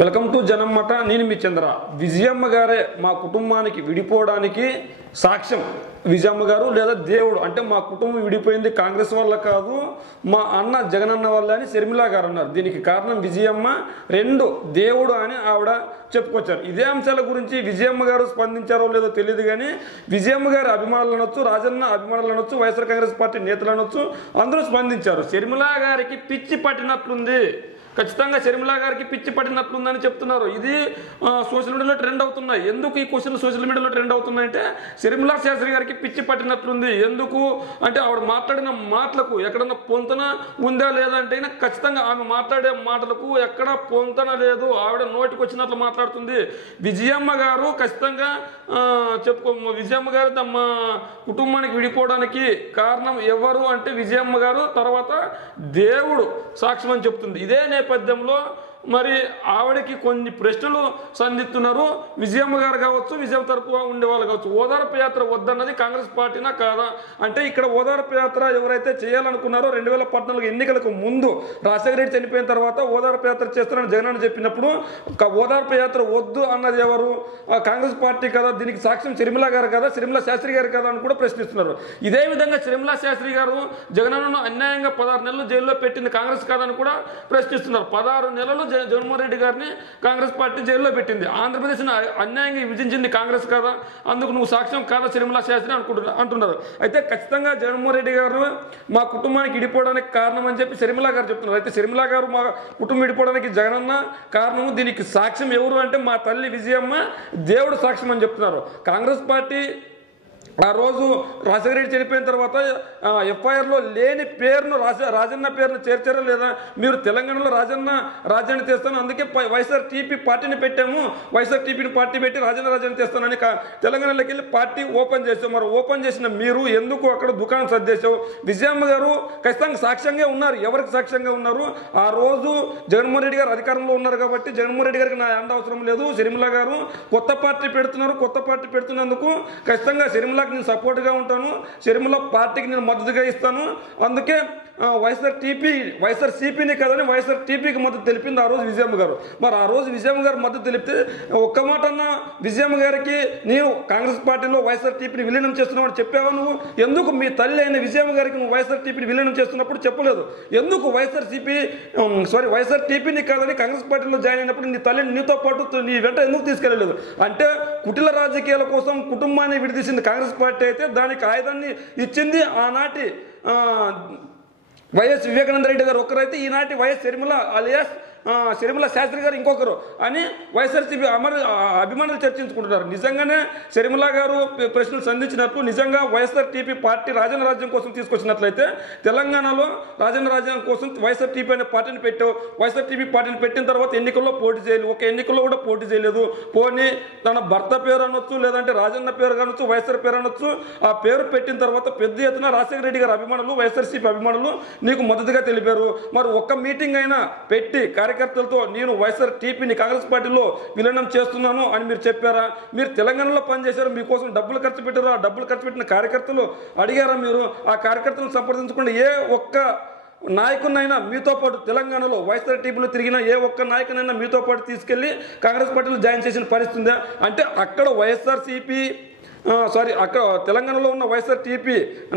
Welcome to జనమ్మట. నేను మీ చంద్ర. విజయమ్మ గారే మా కుటుంబానికి విడిపోవడానికి సాక్ష్యం. విజయమ్మ గారు లేదా దేవుడు అంటే మా కుటుంబం విడిపోయింది కాంగ్రెస్ వల్ల కాదు, మా అన్న జగనన్న వల్ల అని షర్మిల గారు అన్నారు. దీనికి కారణం విజయమ్మ రెండు దేవుడు అని ఆవిడ చెప్పుకొచ్చారు. ఇదే అంశాల గురించి విజయమ్మ గారు స్పందించారో లేదో తెలియదు కానీ విజయమ్మ గారి అభిమానులు అనొచ్చు, రాజన్న అభిమానులు అనొచ్చు, వైఎస్ఆర్ కాంగ్రెస్ పార్టీ నేతలు అనొచ్చు, అందరూ స్పందించారు. షర్మిల గారికి పిచ్చి పట్టినట్లుంది, ఖచ్చితంగా షర్మిల గారికి పిచ్చి పట్టినట్లుందని చెప్తున్నారు. ఇది సోషల్ మీడియాలో ట్రెండ్ అవుతున్నాయి. ఎందుకు ఈ క్వశ్చన్ సోషల్ మీడియాలో ట్రెండ్ అవుతున్నాయంటే షర్మిల శాస్త్రి గారికి పిచ్చి పట్టినట్లుంది. ఎందుకు అంటే ఆవిడ మాట్లాడిన మాటలకు ఎక్కడన్నా పొంతన ఉందా లేదా అంటే ఖచ్చితంగా ఆమె మాట్లాడే మాటలకు ఎక్కడ పొంతన లేదు. ఆవిడ నోటికి వచ్చినట్లు మాట్లాడుతుంది. విజయమ్మ గారు ఖచ్చితంగా విజయమ్మ గారు తమ కుటుంబానికి విడిపోవడానికి కారణం ఎవరు అంటే విజయమ్మ గారు, తర్వాత దేవుడు సాక్ష్యం అని చెప్తుంది. ఇదే నేపథ్యంలో మరి ఆవిడకి కొన్ని ప్రశ్నలు సంధిస్తున్నారు. విజయమ్మ గారు కావచ్చు, విజయం తరపుగా ఉండేవాళ్ళు కావచ్చు. ఓదార్పు యాత్ర వద్దన్నది కాంగ్రెస్ పార్టీనా కాదా అంటే ఇక్కడ ఓదార్పు యాత్ర ఎవరైతే చేయాలనుకున్నారో 2014 ఎన్నికలకు ముందు రాజశేఖర రెడ్డి చనిపోయిన తర్వాత ఓదార్పు యాత్ర చేస్తున్నారని జగన్ చెప్పినప్పుడు ఓదార్పు యాత్ర వద్దు అన్నది ఎవరు? కాంగ్రెస్ పార్టీ కదా. దీనికి సాక్ష్యం షర్మిల గారు కదా, షర్మిల శాస్త్రి గారు కదా అని కూడా ప్రశ్నిస్తున్నారు. ఇదే విధంగా షర్మిల శాస్త్రి గారు జగనన్నను అన్యాయంగా 16 నెలలు జైల్లో పెట్టింది కాంగ్రెస్ కాదని కూడా ప్రశ్నిస్తున్నారు. 16 నెలలు జగన్మోహన్ రెడ్డి గారిని కాంగ్రెస్ పార్టీ జైల్లో పెట్టింది. ఆంధ్రప్రదేశ్ని అన్యాయంగా విభజించింది కాంగ్రెస్ కాదా, అందుకు నువ్వు సాక్ష్యం కాదా షర్మిల శాస్త్రి అంటున్నారు. అయితే ఖచ్చితంగా జగన్మోహన్ రెడ్డి గారు మా కుటుంబానికి విడిపోవడానికి కారణం అని చెప్పి షర్మిల గారు చెప్తున్నారు. అయితే షర్మిల గారు మా కుటుంబం విడిపోవడానికి జగనన్న కారణము, దీనికి సాక్ష్యం ఎవరు అంటే మా తల్లి విజయమ్మ, దేవుడు సాక్ష్యం అని చెప్తున్నారు. కాంగ్రెస్ పార్టీ ఆ రోజు రాజశేఖర రెడ్డి చనిపోయిన తర్వాత ఎఫ్ఐఆర్లో లేని పేరును రాజన్న పేరును చేర్చారా లేదా? మీరు తెలంగాణలో రాజ్యాన్ని తెస్తాను, అందుకే వైఎస్ఆర్ టీపీ పార్టీని పెట్టాము, వైఎస్ఆర్ టీపీని పార్టీ పెట్టి రాజ్యాన్ని తెస్తానని తెలంగాణలోకి వెళ్ళి పార్టీ ఓపెన్ చేసావు. మరి ఓపెన్ చేసిన మీరు ఎందుకు అక్కడ దుకాణం సర్దేశావు? విజయమ్మ గారు ఖచ్చితంగా సాక్ష్యంగా ఉన్నారు. ఎవరికి సాక్ష్యంగా ఉన్నారు? ఆ రోజు జగన్మోహన్ రెడ్డి గారు అధికారంలో ఉన్నారు కాబట్టి జగన్మోహన్ రెడ్డి గారికి నా అండ అవసరం లేదు. షర్మిల గారు కొత్త పార్టీ పెడుతున్నారు. కొత్త పార్టీ పెడుతున్నందుకు ఖచ్చితంగా షర్మిల నేను సపోర్ట్గా ఉంటాను, షర్మిల పార్టీకి నేను మద్దతుగా ఇస్తాను. అందుకే వైఎస్ఆర్ సిపిని కదని వైఎస్ఆర్ టీపీకి మద్దతు తెలిపింది ఆ రోజు విజయమ్మ గారు. మరి ఆ రోజు విజయమ్మ గారు మద్దతు తెలిపితే ఒక్క మాట అన్న విజయమ్మ గారికి నేను కాంగ్రెస్ పార్టీలో వైఎస్ఆర్ టీపీని విలీనం చేస్తున్నావు చెప్పావా నువ్వు? ఎందుకు మీ తల్లి అయిన విజయమ్మ గారికి నువ్వు వైఎస్ఆర్ టీపీని విలీనం చేస్తున్నప్పుడు చెప్పలేదు? ఎందుకు వైఎస్ఆర్ టీపీని కాదని కాంగ్రెస్ పార్టీలో జాయిన్ అయినప్పుడు నీ తల్లిని నీతో పాటు నీ వెంట ఎందుకు తీసుకెళ్ళలేదు? అంటే కుటిల రాజకీయాల కోసం కుటుంబాన్ని విడదీసింది కాంగ్రెస్ పార్టీ అయితే దానికి ఆయుధాన్ని ఇచ్చింది ఆనాటి వైఎస్ వివేకానంద రెడ్డి గారు ఒకరైతే ఈనాటి వైఎస్ షర్మిల శాస్త్రి గారు ఇంకొకరు అని వైఎస్ఆర్సీపీ అభిమానులు చర్చించుకుంటున్నారు. నిజంగానే షర్మిల గారు ప్రశ్నలు సంధించినట్లు నిజంగా వైఎస్ఆర్ టీపీ పార్టీ రాజన్న రాజ్యం కోసం తీసుకొచ్చినట్లయితే తెలంగాణలో రాజన్న రాజ్యం కోసం వైఎస్ఆర్ టీపీ అనే పార్టీని పెట్టావు. వైఎస్ఆర్ టీపీ పార్టీని పెట్టిన తర్వాత ఎన్నికల్లో పోటీ చేయలేదు, ఒక ఎన్నికల్లో కూడా పోటీ చేయలేదు. పోనీ తన భర్త పేరు అనొచ్చు, లేదంటే రాజన్న పేరు అనొచ్చు, వైఎస్ఆర్ పేరు అనొచ్చు. ఆ పేరు పెట్టిన తర్వాత పెద్ద ఎత్తున రాజశేఖర రెడ్డి గారి అభిమానులు, వైఎస్ఆర్సీపీ అభిమానులు నీకు మద్దతుగా తెలిపారు. మరి ఒక్క మీటింగ్ అయినా పెట్టి కార్యకర్తలతో నేను వైఎస్ఆర్ టీపీని కాంగ్రెస్ పార్టీలో విలీనం చేస్తున్నాను అని మీరు చెప్పారా? మీరు తెలంగాణలో పనిచేశారు, మీకోసం డబ్బులు ఖర్చు పెట్టారు. ఆ డబ్బులు ఖర్చు పెట్టిన కార్యకర్తలు అడిగారా మీరు? ఆ కార్యకర్తలను సంప్రదించకుండా ఏ ఒక్క నాయకునైనా మీతో పాటు తెలంగాణలో వైఎస్ఆర్ టీపీలో తిరిగిన ఏ ఒక్క నాయకునైనా మీతో పాటు తీసుకెళ్లి కాంగ్రెస్ పార్టీలో జాయిన్ చేసిన పరిస్థితి ఉందా? అంటే అక్కడ అక్కడ తెలంగాణలో ఉన్న వైఎస్ఆర్ టీపీ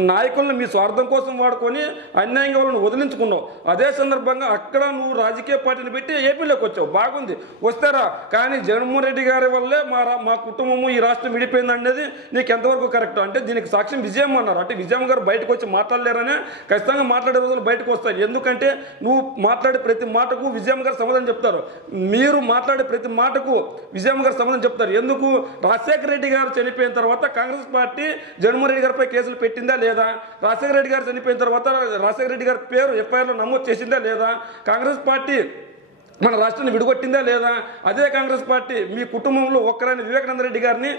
నాయకులను మీ స్వార్థం కోసం వాడుకొని అన్యాయంగా వాళ్ళని వదిలించుకున్నావు. అదే సందర్భంగా అక్కడ నువ్వు రాజకీయ పార్టీని పెట్టి ఏపీలోకి వచ్చావు, బాగుంది, వస్తారా. కానీ జగన్మోహన్ రెడ్డి గారి వల్లే మా కుటుంబము ఈ రాష్ట్రం విడిపోయింది అనేది నీకు ఎంతవరకు కరెక్ట్? అంటే దీనికి సాక్ష్యం విజయమ్మ అన్నారు. అంటే విజయమ్మ గారు బయటకు వచ్చి మాట్లాడలేరనే ఖచ్చితంగా మాట్లాడే రోజులు బయటకు వస్తాయి. ఎందుకంటే నువ్వు మాట్లాడే ప్రతి మాటకు విజయమ్మ గారు సమాధానం చెప్తారు. మీరు మాట్లాడే ప్రతి మాటకు విజయమ్మ గారు సమాధానం చెప్తారు. ఎందుకు? రాజశేఖర రెడ్డి గారు చనిపోయిన తర్వాత కాంగ్రెస్ పార్టీ జగన్మోహన్ రెడ్డి గారిపై కేసులు పెట్టిందా లేదా? రాజశేఖర రెడ్డి గారు చనిపోయిన తర్వాత రాజశేఖర రెడ్డి గారి పేరు ఎఫ్ఐఆర్లో నమోదు చేసిందా లేదా? కాంగ్రెస్ పార్టీ మన రాష్ట్రాన్ని విడగొట్టిందా లేదా? అదే కాంగ్రెస్ పార్టీ మీ కుటుంబంలో ఒక్కరైన వివేకానంద రెడ్డి గారిని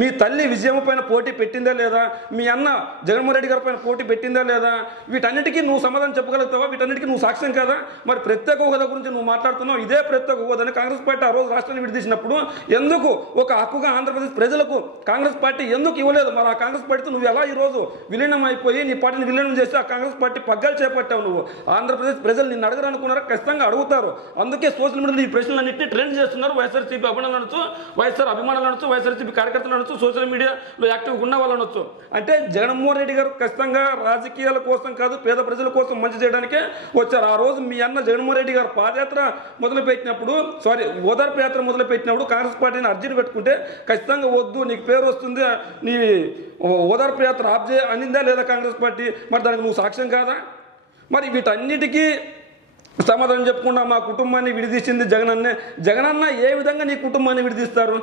మీ తల్లి విజయమ్మ పైన పోటీ పెట్టిందా లేదా? మీ అన్న జగన్మోహన్ రెడ్డి గారి పైన పోటీ పెట్టిందా లేదా? వీటన్నిటికీ నువ్వు సమాధానం చెప్పగలుగుతావా? వీటన్నిటికీ నువ్వు సాక్ష్యం కదా? మరి ప్రత్యేక హోదా గురించి నువ్వు మాట్లాడుతున్నావు. ఇదే ప్రత్యేక హోదాని కాంగ్రెస్ పార్టీ ఆ రోజు రాష్ట్రాన్ని విడదీసినప్పుడు ఎందుకు ఒక హక్కుగా ఆంధ్రప్రదేశ్ ప్రజలకు కాంగ్రెస్ పార్టీ ఎందుకు ఇవ్వలేదు? మరి ఆ కాంగ్రెస్ పార్టీతో నువ్వు ఎలా ఈరోజు విలీనం అయిపోయి నీ పార్టీని విలీనం చేసి ఆ కాంగ్రెస్ పార్టీ పగ్గాలు చేపట్టావు? నువ్వు ఆంధ్రప్రదేశ్ ప్రజలు నిన్ను అడగరు అనుకున్నారా? ఖచ్చితంగా అడుగుతారు. అందుకే అందుకే సోషల్ మీడియాలో ఈ ప్రశ్నలన్నింటినీ ట్రెండ్ చేస్తున్నారు. వైఎస్ఆర్సీపీ అభిమానులు అనొచ్చు, వైఎస్ఆర్ అభిమానులు అనొచ్చు, వైఎస్ఆర్సీపీ కార్యకర్తలు అనొచ్చు, సోషల్ మీడియాలో యాక్టివ్గా ఉన్న వాళ్ళు అనొచ్చు. అంటే జగన్మోహన్ రెడ్డి గారు ఖచ్చితంగా రాజకీయాల కోసం కాదు, పేద ప్రజల కోసం మంచి చేయడానికే వచ్చారు. ఆ రోజు మీ అన్న జగన్మోహన్ రెడ్డి గారు పాదయాత్ర మొదలుపెట్టినప్పుడు, ఓదార్పు యాత్ర మొదలుపెట్టినప్పుడు కాంగ్రెస్ పార్టీని అర్జీని పెట్టుకుంటే ఖచ్చితంగా వద్దు, నీకు పేరు వస్తుంది, నీ ఓదార్పు యాత్ర ఆప్ చేయ అనిందా లేదా కాంగ్రెస్ పార్టీ? మరి దానికి నువ్వు సాక్ష్యం కాదా? మరి వీటన్నిటికీ సమాధానం చెప్పకుండా మా కుటుంబాన్ని విడదీసింది జగనన్న ఏ విధంగా నీ కుటుంబాన్ని విడదీస్తారు?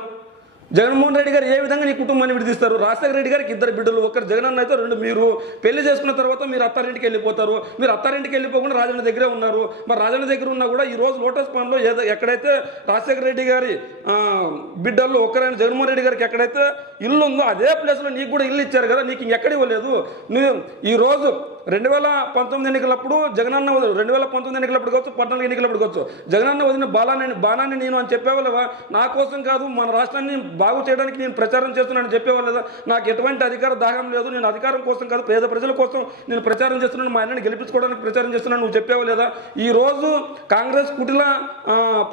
జగన్మోహన్ రెడ్డి గారు ఏ విధంగా నీ కుటుంబాన్ని విడదీస్తారు? రాజశేఖర రెడ్డి గారికి 2 బిడ్డలు, ఒకరు జగనన్న అయితే 2 మీరు. పెళ్లి చేసుకున్న తర్వాత మీరు అత్తారింటికి వెళ్ళిపోతారు. మీరు అత్తారింటికి వెళ్ళిపోకుండా రాజన్న దగ్గరే ఉన్నారు. మరి రాజన్న దగ్గర ఉన్నా కూడా ఈ రోజు లోటస్ పాండ్లో ఎక్కడైతే రాజశేఖర రెడ్డి గారి బిడ్డల్లో ఒకరైన జగన్మోహన్ రెడ్డి గారికి ఎక్కడైతే ఇల్లు ఉందో అదే ప్లేస్లో నీకు కూడా ఇల్లు ఇచ్చారు కదా, నీకు ఇంకెక్కడ ఇవ్వలేదు. నువ్వు ఈరోజు 2019 ఎన్నికలప్పుడు జగనన్న 2019 ఎన్నికలప్పుడు కావచ్చు, 14 ఎన్నికలప్పుడు కావచ్చు, జగనన్న వదిన బాణాన్ని నేను అని చెప్పేవాళ్ళవా? నా కోసం కాదు, మన రాష్ట్రాన్ని బాగు చేయడానికి నేను ప్రచారం చేస్తున్నాను చెప్పేవాళ్ళదా? నాకు ఎటువంటి అధికార దాహం లేదు, నేను అధికారం కోసం కాదు, పేద ప్రజల కోసం నేను ప్రచారం చేస్తున్నాను, మా ఆయనని గెలిపించుకోవడానికి ప్రచారం చేస్తున్నాను నువ్వు చెప్పేవాళ్ళదా? ఈ రోజు కాంగ్రెస్ కుటిల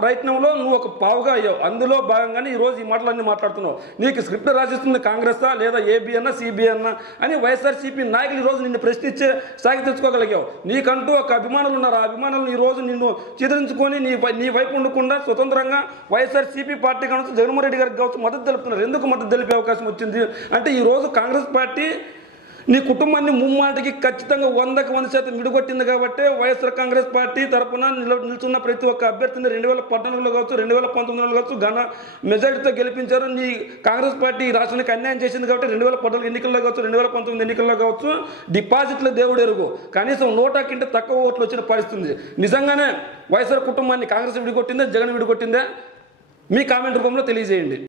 ప్రయత్నంలో నువ్వు ఒక పావుగా అయ్యావు. అందులో భాగంగానే ఈ రోజు ఈ మాటలన్నీ మాట్లాడుతున్నావు. నీకు స్క్రిప్ట్ రాసిస్తుంది కాంగ్రెసా లేదా ఏబిఎన్నా సిబిఎన్నా అని వైఎస్ఆర్సీపీ నాయకులు ఈ రోజు నిన్ను ప్రశ్నించే సాగి తెచ్చుకోగలిగావు. నీకంటూ ఒక అభిమానులు ఉన్నారు. ఆ అభిమానులు ఈ రోజు నిన్ను చిదరించుకొని నీ వైపు ఉండకుండా స్వతంత్రంగా వైఎస్ఆర్సీపీ పార్టీ కావచ్చు, జగన్మోహన్ రెడ్డి గారికి కావచ్చు మద్దతు తెలుపుతున్నారు. ఎందుకు మద్దతు తెలిపే అవకాశం వచ్చింది అంటే ఈ రోజు కాంగ్రెస్ పార్టీ నీ కుటుంబాన్ని ముమ్మాటికి ఖచ్చితంగా 100కి 100% విడగొట్టింది కాబట్టి వైఎస్ఆర్ కాంగ్రెస్ పార్టీ తరఫున నిల్చున్న ప్రతి ఒక్క అభ్యర్థిని 2014లో కావచ్చు, 2019లో కావచ్చు ఘన మెజారిటీతో గెలిపించారు. నీ కాంగ్రెస్ పార్టీ రాష్ట్రానికి అన్యాయం చేసింది కాబట్టి 2014 ఎన్నికల్లో కావచ్చు, 2019 ఎన్నికల్లో కావచ్చు డిపాజిట్లు దేవుడు ఎరుగు కనీసం 100 కంటే తక్కువ ఓట్లు వచ్చిన పరిస్థితి. నిజంగానే వైఎస్ఆర్ కుటుంబాన్ని కాంగ్రెస్ విడిగొట్టిందే, జగన్ విడిగొట్టిందే? మీ కామెంట్ రూపంలో తెలియజేయండి.